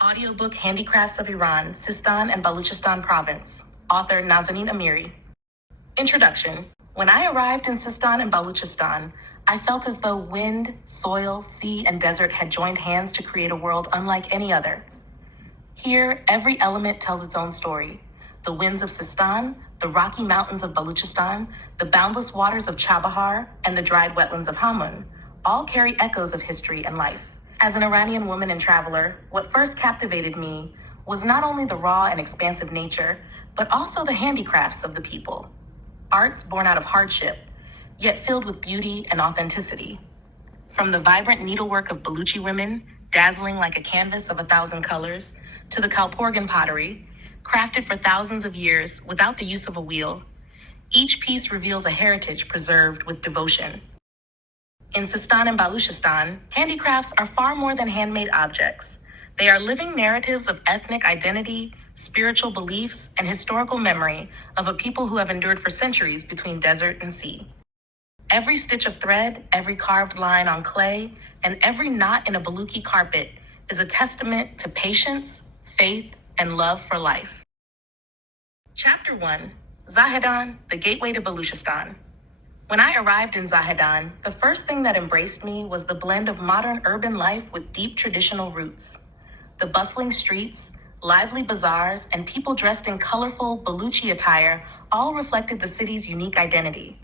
Audiobook Handicrafts of Iran, Sistan and Baluchestan Province. Author Nazanin Amiri. Introduction. When I arrived in Sistan and Baluchestan, I felt as though wind, soil, sea, and desert had joined hands to create a world unlike any other. Here, every element tells its own story. The winds of Sistan, the rocky mountains of Baluchistan, the boundless waters of Chabahar, and the dried wetlands of Hamun all carry echoes of history and life. As an Iranian woman and traveler, what first captivated me was not only the raw and expansive nature, but also the handicrafts of the people. Arts born out of hardship, yet filled with beauty and authenticity. From the vibrant needlework of Baluchi women, dazzling like a canvas of 1,000 colors, to the Kalporgan pottery, crafted for thousands of years without the use of a wheel, each piece reveals a heritage preserved with devotion. In Sistan and Baluchestan, handicrafts are far more than handmade objects. They are living narratives of ethnic identity, spiritual beliefs, and historical memory of a people who have endured for centuries between desert and sea. Every stitch of thread, every carved line on clay, and every knot in a Baluchi carpet is a testament to patience, faith, and love for life. Chapter 1. Zahedan, the Gateway to Baluchistan. When I arrived in Zahedan, the first thing that embraced me was the blend of modern urban life with deep traditional roots. The bustling streets, lively bazaars, and people dressed in colorful Baluchi attire all reflected the city's unique identity.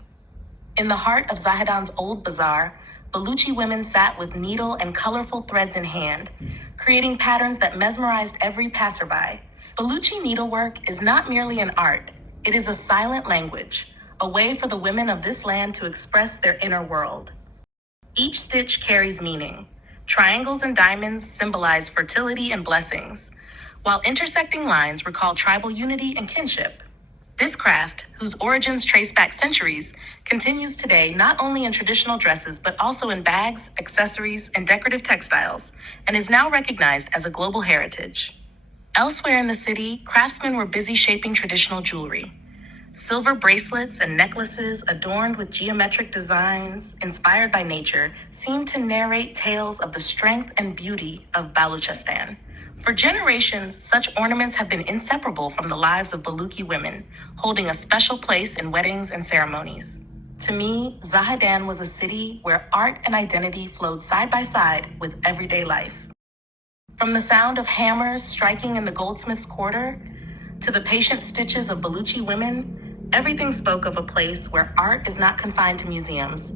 In the heart of Zahedan's old bazaar, Baluchi women sat with needle and colorful threads in hand, creating patterns that mesmerized every passerby. Baluchi needlework is not merely an art, it is a silent language, a way for the women of this land to express their inner world. Each stitch carries meaning. Triangles and diamonds symbolize fertility and blessings, while intersecting lines recall tribal unity and kinship. This craft, whose origins trace back centuries, continues today not only in traditional dresses but also in bags, accessories, and decorative textiles, and is now recognized as a global heritage. Elsewhere in the city, craftsmen were busy shaping traditional jewelry. Silver bracelets and necklaces adorned with geometric designs inspired by nature seem to narrate tales of the strength and beauty of Baluchestan. For generations, such ornaments have been inseparable from the lives of Baluchi women, holding a special place in weddings and ceremonies. To me, Zahedan was a city where art and identity flowed side by side with everyday life. From the sound of hammers striking in the goldsmith's quarter to the patient stitches of Baluchi women, everything spoke of a place where art is not confined to museums,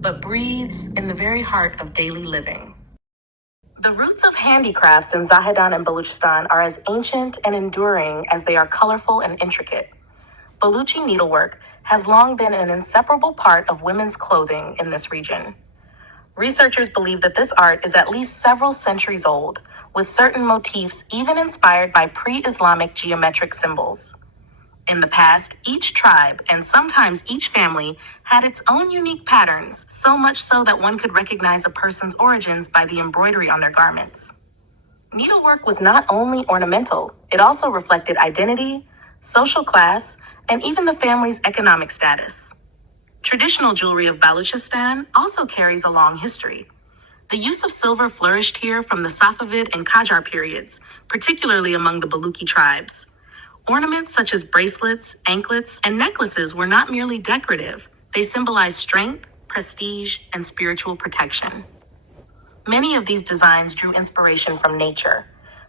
but breathes in the very heart of daily living. The roots of handicrafts in Zahedan and Baluchistan are as ancient and enduring as they are colorful and intricate. Baluchi needlework has long been an inseparable part of women's clothing in this region. Researchers believe that this art is at least several centuries old, with certain motifs even inspired by pre-Islamic geometric symbols. In the past, each tribe, and sometimes each family, had its own unique patterns, so much so that one could recognize a person's origins by the embroidery on their garments. Needlework was not only ornamental, it also reflected identity, social class, and even the family's economic status. Traditional jewelry of Baluchistan also carries a long history. The use of silver flourished here from the Safavid and Qajar periods, particularly among the Baluchi tribes. Ornaments such as bracelets, anklets, and necklaces were not merely decorative. They symbolized strength, prestige, and spiritual protection. Many of these designs drew inspiration from nature.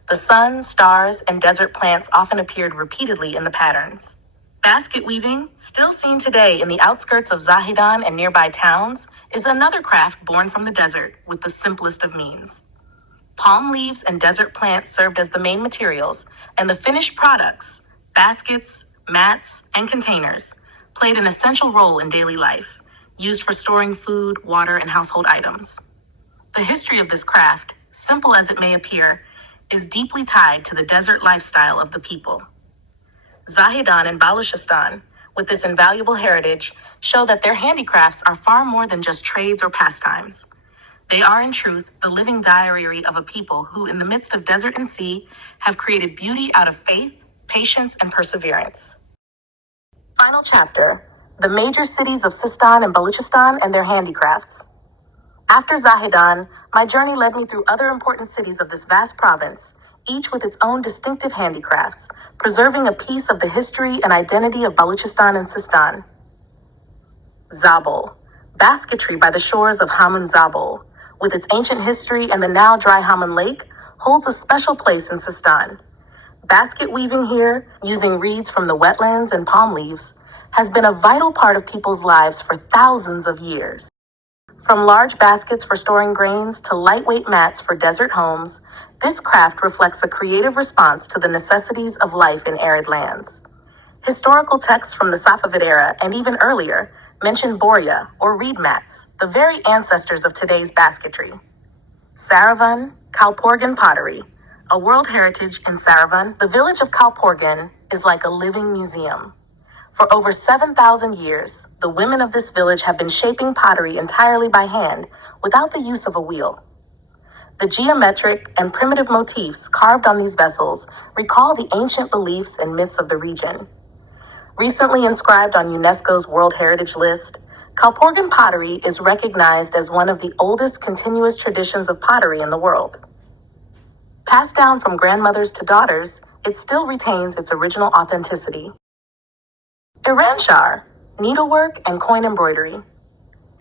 The sun, stars, and desert plants often appeared repeatedly in the patterns. Basket weaving, still seen today in the outskirts of Zahedan and nearby towns, is another craft born from the desert with the simplest of means. Palm leaves and desert plants served as the main materials, and the finished products, baskets, mats, and containers, played an essential role in daily life, used for storing food, water, and household items. The history of this craft, simple as it may appear, is deeply tied to the desert lifestyle of the people. Zahedan and Baluchistan, with this invaluable heritage, show that their handicrafts are far more than just trades or pastimes. They are, in truth, the living diary of a people who, in the midst of desert and sea, have created beauty out of faith, patience, and perseverance. Final chapter: the major cities of Sistan and Baluchistan and their handicrafts. After Zahedan, my journey led me through other important cities of this vast province, each with its own distinctive handicrafts, preserving a piece of the history and identity of Baluchistan and Sistan. Zabul, basketry by the shores of Hamun Zabul, with its ancient history and the now dry Hamun Lake, holds a special place in Sistan. Basket weaving here, using reeds from the wetlands and palm leaves, has been a vital part of people's lives for thousands of years. From large baskets for storing grains to lightweight mats for desert homes, this craft reflects a creative response to the necessities of life in arid lands. Historical texts from the Safavid era and even earlier mention boria, or reed mats, the very ancestors of today's basketry. Saravan, Kalporgan pottery. A World Heritage in Saravan, the village of Kalporgan is like a living museum. For over 7,000 years, the women of this village have been shaping pottery entirely by hand, without the use of a wheel. The geometric and primitive motifs carved on these vessels recall the ancient beliefs and myths of the region. Recently inscribed on UNESCO's World Heritage List, Kalporgan pottery is recognized as one of the oldest continuous traditions of pottery in the world. Passed down from grandmothers to daughters, it still retains its original authenticity. Iranshar, needlework and coin embroidery.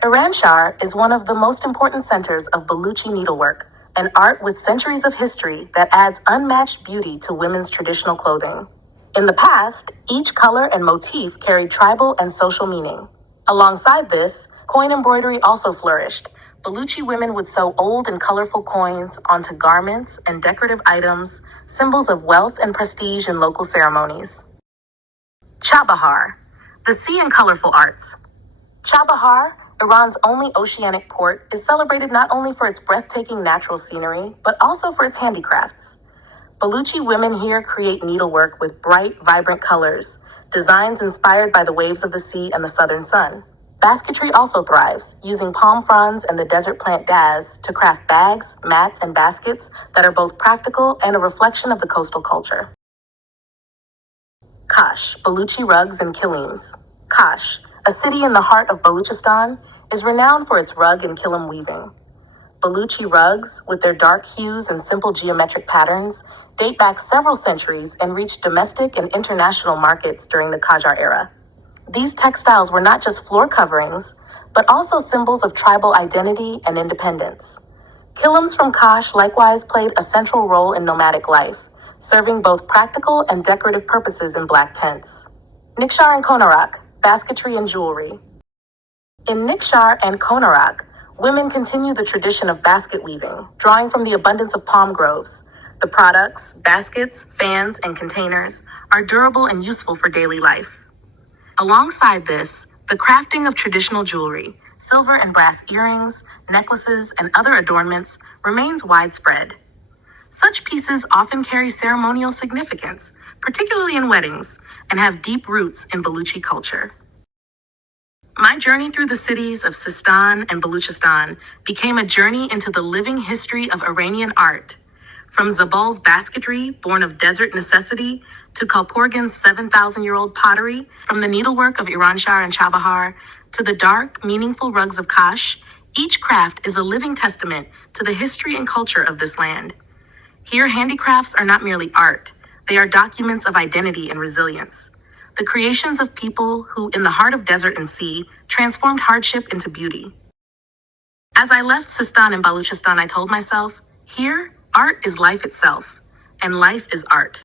Iranshar is one of the most important centers of Baluchi needlework, an art with centuries of history that adds unmatched beauty to women's traditional clothing. In the past, each color and motif carried tribal and social meaning. Alongside this, coin embroidery also flourished. Baluchi women would sew old and colorful coins onto garments and decorative items, symbols of wealth and prestige in local ceremonies. Chabahar, the sea and colorful arts. Chabahar, Iran's only oceanic port, is celebrated not only for its breathtaking natural scenery, but also for its handicrafts. Baluchi women here create needlework with bright, vibrant colors, designs inspired by the waves of the sea and the southern sun. Basketry also thrives, using palm fronds and the desert plant daz to craft bags, mats, and baskets that are both practical and a reflection of the coastal culture. Kash, Baluchi rugs and kilims. Kash, a city in the heart of Baluchistan, is renowned for its rug and kilim weaving. Baluchi rugs, with their dark hues and simple geometric patterns, date back several centuries and reached domestic and international markets during the Qajar era. These textiles were not just floor coverings, but also symbols of tribal identity and independence. Kilims from Kash likewise played a central role in nomadic life, serving both practical and decorative purposes in black tents. Nikshar and Konarak, basketry and jewelry. In Nikshar and Konarak, women continue the tradition of basket weaving, drawing from the abundance of palm groves. The products, baskets, fans, and containers, are durable and useful for daily life. Alongside this, the crafting of traditional jewelry, silver and brass earrings, necklaces, and other adornments remains widespread. Such pieces often carry ceremonial significance, particularly in weddings, and have deep roots in Baluchi culture. My journey through the cities of Sistan and Baluchestan became a journey into the living history of Iranian art, from Zabul's basketry, born of desert necessity, to Kalporgan's 7,000-year-old pottery, from the needlework of Iranshar and Chabahar, to the dark, meaningful rugs of Kash. Each craft is a living testament to the history and culture of this land. Here, handicrafts are not merely art, they are documents of identity and resilience. The creations of people who, in the heart of desert and sea, transformed hardship into beauty. As I left Sistan and Baluchestan, I told myself, here, art is life itself, and life is art.